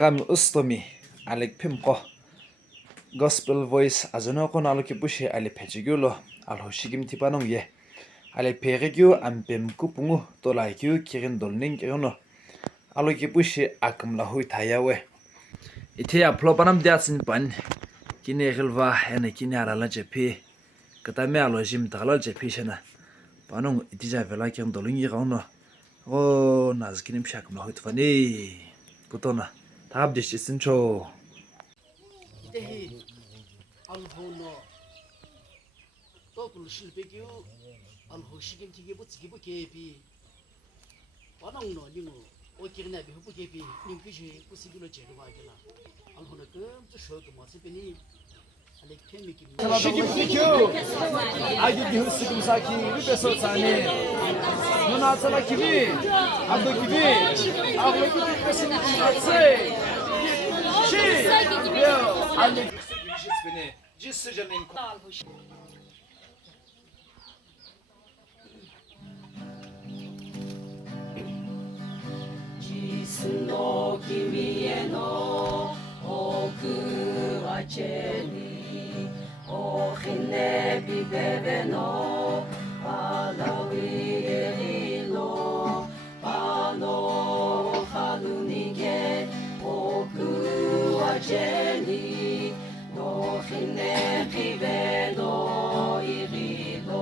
Kami ustomi alik pimko gospel voice azano kon aluki pushi ali pechigulo alhoshigim tipanong ye ali peregyu ampem kupungu tolaikyu kirin dolning kirono aluki pushi akamla hui thayawe ite aplo panam diatsin pan kine gelwa ene kine arala jepi katame alojim tagalal jepi shena panong itija vela kirin doling yirono o nazkinim shakamla hui tfani kutona tab dişisin ço. Dehi alhono tokul shilpekyu alhoshigim tigi bu tsigi bu kepi panang no ningu o kirna bi bu kepi nimpishi bu sigilo chelu wa gela alhono kem tu shok ma sepeni alek kemi kim Shigim tikyu. Aydu dihu sigim saki beso sani. Nuna tsala kimi. Ando kimi. Avlo kimi besin atse. Shi. Yo. Alek sigim beni. Cissecelin. No kimiへの奥はチェリおひねびべべのパラウィエリロパの春にけ奥はチェリおひねびべのいりろ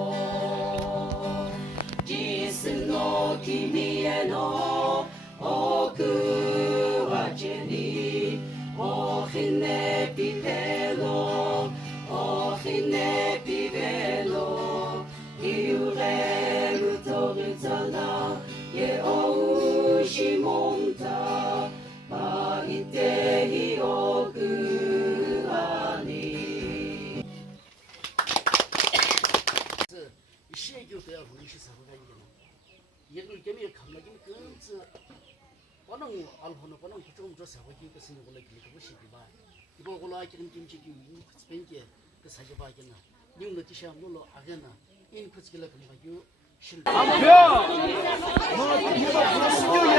実の君への奥はチェリおひねぴべろおひねぴべろゆれるとりざらyeおうしもんたまいてひおくはに예를 개미 감나긴 끔스 번ong 알호노 번ong 조금 더 사고기 그 쓰는 걸로 기도 보시기 봐 이거 골라 기름 김치기 스pen게 그 사지 봐겠나 님도 티샤 놀러 아게나 인 쿠츠길라 그니까요 실 Ampiyo. No tiba kusuye.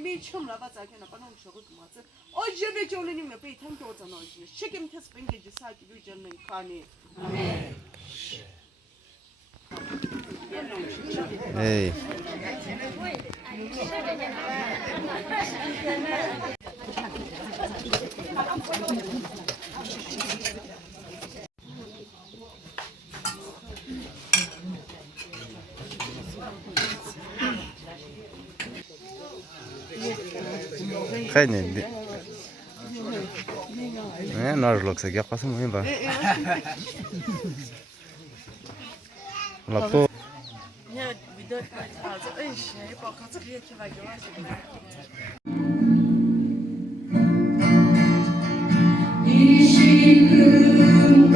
미 처음 라바자 걔나 빠놓은 저거 그만서 어제배 졸리님 옆에 탕도 오잖아 시김 테스 뱅게지 사기 유전는 칸이 에이. Khayne ndi. Narlok se gya qasam hai ba. Lapo 야 위더 아주 에이씨 봐 가서 그렇게 가지고 이 시금